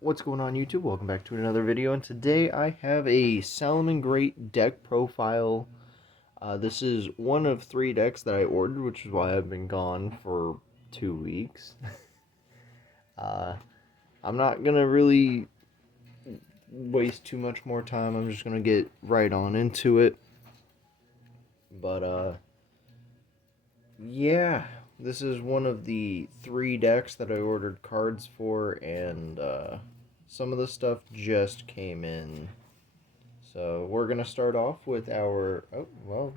What's going on, YouTube? Welcome back to another video, and today I have a Salamangreat deck profile. This is one of 3 decks that I ordered, which is why I've been gone for 2 weeks. uh, I'm not gonna really waste too much more time. I'm just gonna get right on into it. But yeah, this is one of the 3 decks that I ordered cards for, and some of the stuff just came in. So we're going to start off with our... Oh, well,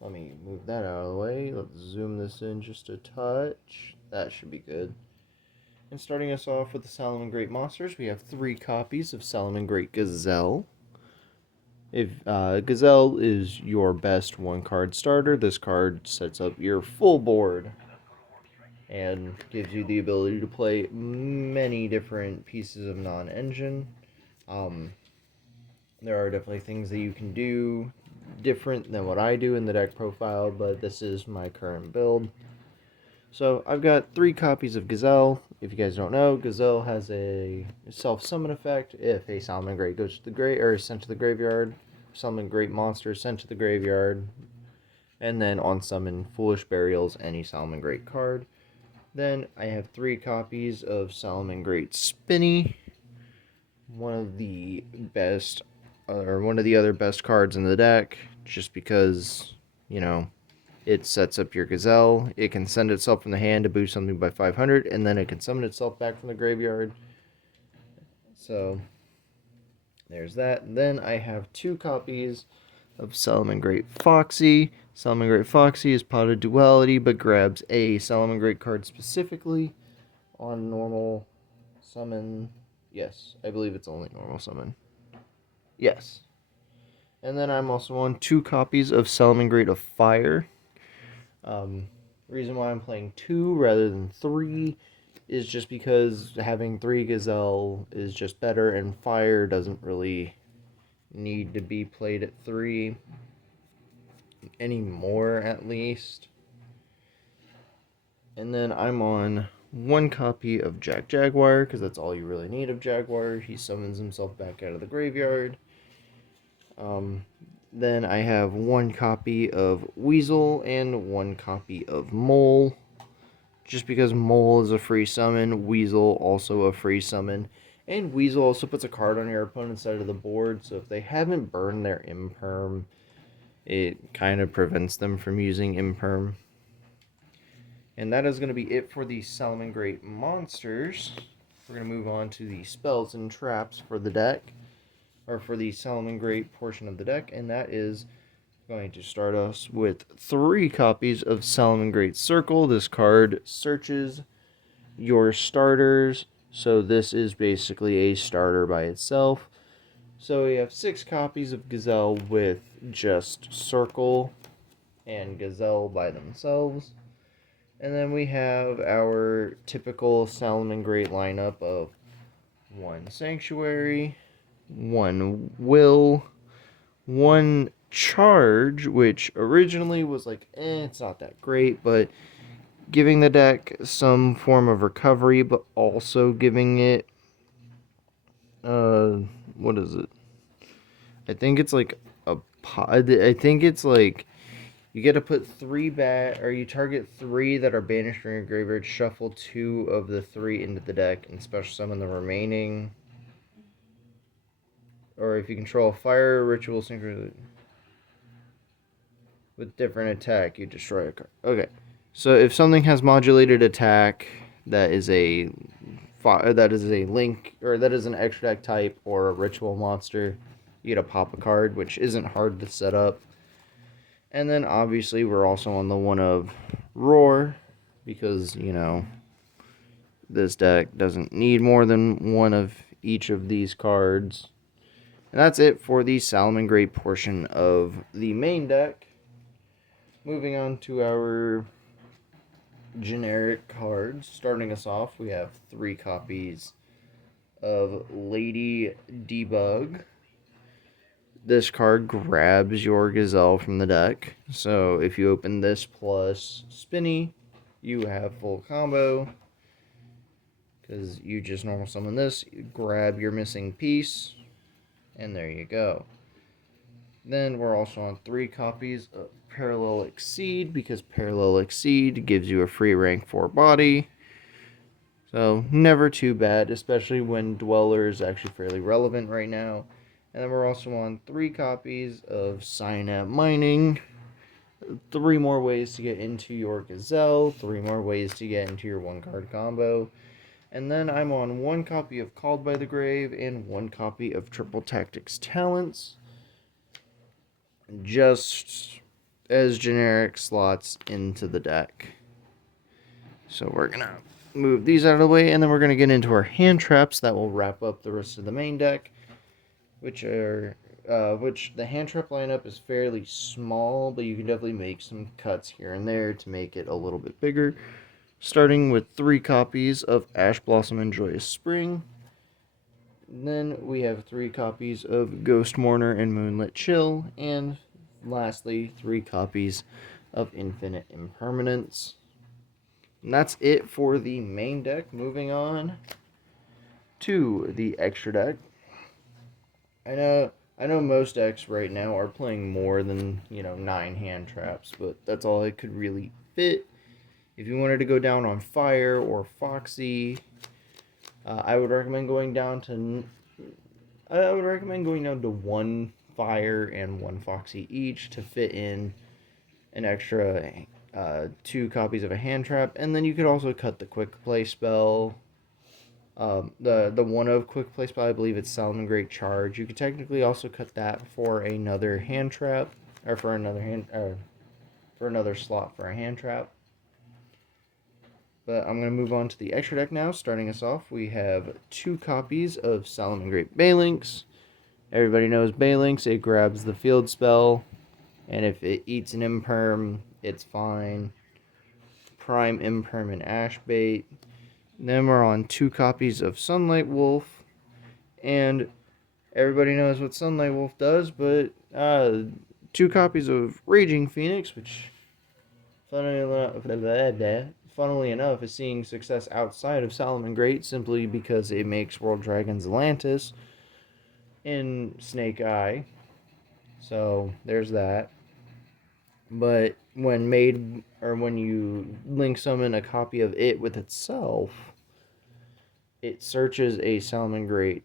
let me move that out of the way. Let's zoom this in just a touch. That should be good. And starting us off with the Salamangreat monsters, we have 3 copies of Salamangreat Gazelle. If Gazelle is your best 1-card starter, this card sets up your full board and gives you the ability to play many different pieces of non-engine. There are definitely things that you can do different than what I do in the deck profile, but this is my current build. So I've got 3 copies of Gazelle. If you guys don't know, Gazelle has a self-summon effect. If a Salamangreat goes to the or is sent to the graveyard, Salamangreat monster is sent to the graveyard, and then on summon Foolish Burials any Salamangreat card. Then I have 3 copies of Salamangreat Spinny, one of the other best cards in the deck, just because, you know, it sets up your Gazelle. It can send itself from the hand to boost something by 500, and then it can summon itself back from the graveyard. So there's that. And then I have 2 copies of Salamangreat Foxy. Salamangreat Foxy is Potted Duality, but grabs a Salamangreat card specifically on normal summon. Yes, I believe it's only normal summon. Yes. And then I'm also on 2 copies of Salamangreat of Fire. Reason why I'm playing 2 rather than 3 is just because having 3 Gazelle is just better, and Fire doesn't really need to be played at 3 anymore, at least. And then I'm on 1 copy of Jaguar, because that's all you really need of Jaguar. He summons himself back out of the graveyard. Then I have 1 copy of Weasel and 1 copy of Mole. Just because Mole is a free summon, Weasel also a free summon. And Weasel also puts a card on your opponent's side of the board, so if they haven't burned their Imperm, it kind of prevents them from using Imperm. And that is going to be it for the Salamangreat monsters. We're going to move on to the spells and traps for the deck, or for the Salamangreat portion of the deck, and that is going to start us with 3 copies of Salamangreat Circle. This card searches your starters, so this is basically a starter by itself. So we have 6 copies of Gazelle with just Circle and Gazelle by themselves. And then we have our typical Salamangreat lineup of 1 Sanctuary, 1 Will, 1 Charge, which originally was like, it's not that great, but giving the deck some form of recovery, but also giving it, what is it? I think it's like I think it's like, you get to put 3 back, or you target 3 that are banished from your graveyard, shuffle 2 of the 3 into the deck, and special summon the remaining. Or if you control a fire ritual synchronization with different attack, you destroy a card. Okay, so if something has modulated attack, that is a link, or that is an extra deck type or a ritual monster, you get to pop a card, which isn't hard to set up. And then obviously we're also on the one of Roar, because, you know, this deck doesn't need more than 1 of each of these cards. And that's it for the Salamangreat portion of the main deck. Moving on to our generic cards. Starting us off, we have 3 copies of Lady Debug. This card grabs your Gazelle from the deck. So if you open this plus Spinny, you have full combo. Because you just normal summon this, you grab your missing piece, and there you go. Then we're also on 3 copies of Parallel Exceed, because Parallel Exceed gives you a free rank 4 body. So never too bad, especially when Dweller is actually fairly relevant right now. And then we're also on 3 copies of Cyanide Mining. 3 more ways to get into your Gazelle, 3 more ways to get into your 1-card combo. And then I'm on 1 copy of Called by the Grave and 1 copy of Triple Tactics Talents. Just as generic slots into the deck. So we're going to move these out of the way, and then we're going to get into our hand traps that will wrap up the rest of the main deck, which the hand trap lineup is fairly small, but you can definitely make some cuts here and there to make it a little bit bigger. Starting with 3 copies of Ash Blossom and Joyous Spring. Then we have 3 copies of Ghost Mourner and Moonlit Chill, and lastly 3 copies of Infinite Impermanence. And that's it for the main deck. Moving on to the extra deck. I know most decks right now are playing more than 9 hand traps, but that's all it could really fit. If you wanted to go down on Fire or Foxy, I would recommend going down to 1 Fire and 1 Foxy each to fit in an extra 2 copies of a hand trap, and then you could also cut the quick play spell. The one of quick play spell, I believe it's Salamangreat Charge. You could technically also cut that for another hand trap, or for another slot for a hand trap. But I'm going to move on to the extra deck now. Starting us off, we have 2 copies of Salamangreat Balinx. Everybody knows Balinx. It grabs the field spell, and if it eats an Imperm, it's fine. Prime Imperm and Ashbait. Then we're on 2 copies of Sunlight Wolf. And everybody knows what Sunlight Wolf does, but 2 copies of Raging Phoenix, which funnily enough, is seeing success outside of Salamangreat simply because it makes World Dragons Atlantis in Snake Eye. So there's that. But when you link summon a copy of it with itself, it searches a Salamangreat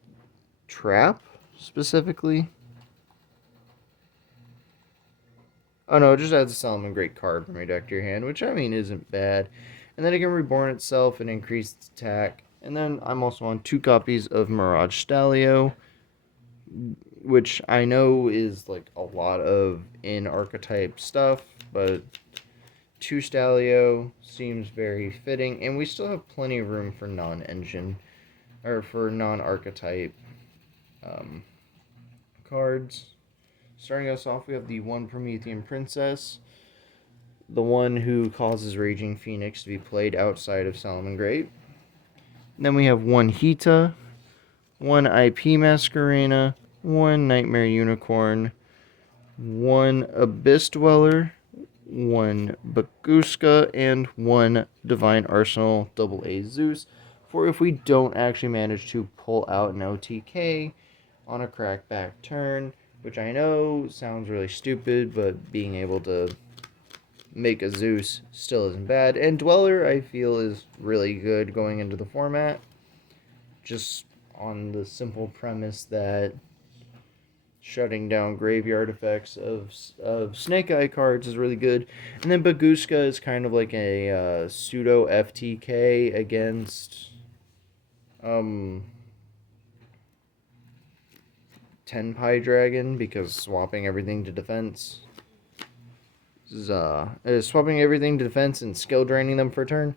trap specifically. Oh no, it just adds a Salamangreat card from your deck to your hand, which I mean isn't bad. And then it can reborn itself and increase its attack. And then I'm also on 2 copies of Mirage Stalio, which I know is like a lot of in-archetype stuff, but 2 Stalio seems very fitting, and we still have plenty of room for non-engine, or for non-archetype cards. Starting us off, we have the 1 Promethean Princess, the one who causes Raging Phoenix to be played outside of Salamangreat. Then we have 1 Hita, 1 IP Masquerena, 1 Nightmare Unicorn, 1 Abyss Dweller, 1 Baguska, and 1 Divine Arsenal AA Zeus, for if we don't actually manage to pull out an OTK on a crackback turn, which I know sounds really stupid, but being able to make a Zeus still isn't bad. And Dweller, I feel, is really good going into the format, just on the simple premise that shutting down graveyard effects of Snake Eye cards is really good. And then Baguska is kind of like a pseudo FTK against 10-Pie Dragon, because swapping everything to defense and skill draining them for a turn,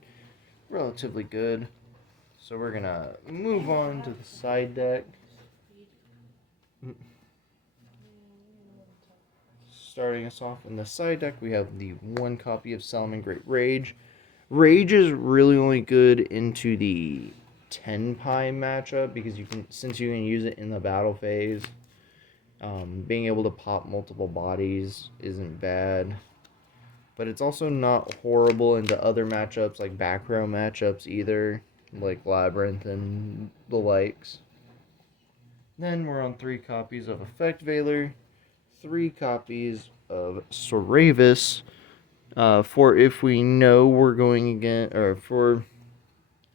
relatively good. So we're gonna move on to the side deck. Starting us off in the side deck, we have the 1 copy of Salamangreat Rage. Rage is really only good into the 10-Pie matchup, because since you can use it in the battle phase. Being able to pop multiple bodies isn't bad, but it's also not horrible into other matchups like back row matchups either. like Labyrinth and the likes. Then we're on 3 copies of Effect Veiler, 3 copies of Soravis, for if we know we're going again, or for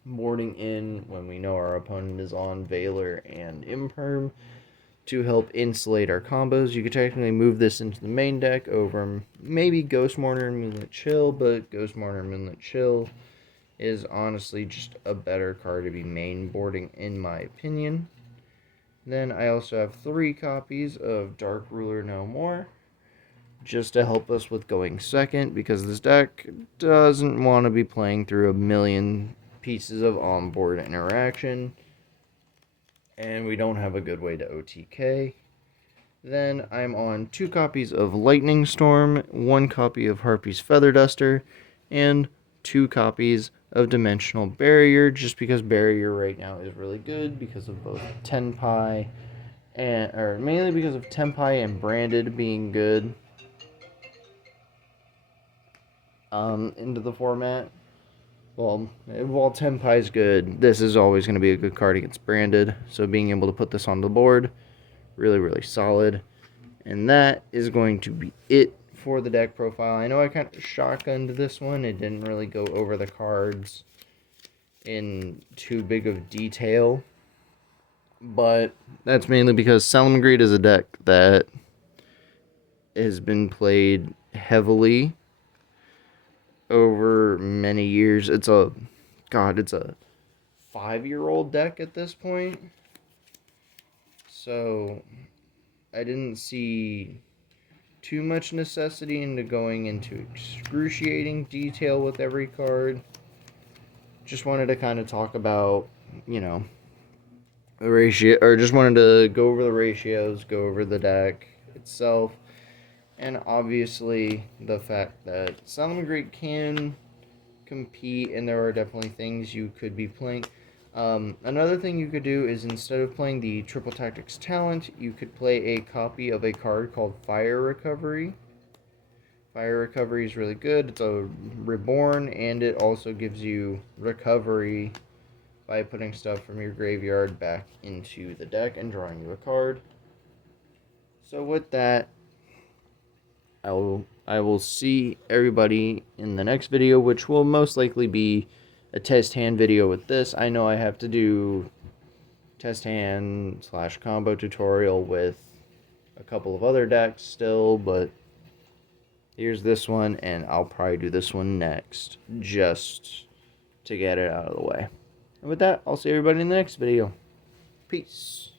boarding in when we know our opponent is on Veiler and Imperm, to help insulate our combos. You could technically move this into the main deck over maybe Ghost Mourner and Moonlit Chill, but Ghost Mourner and Moonlit Chill is honestly just a better card to be main boarding in my opinion. Then I also have 3 copies of Dark Ruler No More, just to help us with going second, because this deck doesn't want to be playing through a million pieces of onboard interaction, and we don't have a good way to OTK. Then I'm on 2 copies of Lightning Storm, 1 copy of Harpy's Feather Duster, and 2 copies of Dimensional Barrier, just because Barrier right now is really good because of both Tenpai and, or mainly because of Tenpai and Branded being good into the format. Well, while Tenpai is good, this is always going to be a good card against Branded, so being able to put this on the board, really, really solid. And that is going to be it for the deck profile. I know I kind of shotgunned this one. It didn't really go over the cards in too big of detail, but that's mainly because Salamangreat is a deck that has been played heavily over many years. It's a 5-year-old deck at this point. So I didn't see too much necessity into going into excruciating detail with every card. Just wanted to kind of talk about, the ratio, or just wanted to go over the ratios, go over the deck itself, and obviously the fact that Salamangreat can compete, and there are definitely things you could be playing. Another thing you could do is, instead of playing the Triple Tactics talent, you could play a copy of a card called Fire Recovery. Fire Recovery is really good. It's a reborn, and it also gives you recovery by putting stuff from your graveyard back into the deck and drawing you a card. So with that, I will see everybody in the next video, which will most likely be a test hand video with this. I know I have to do test hand / combo tutorial with a couple of other decks still, but here's this one, and I'll probably do this one next, just to get it out of the way. And with that, I'll see everybody in the next video. Peace.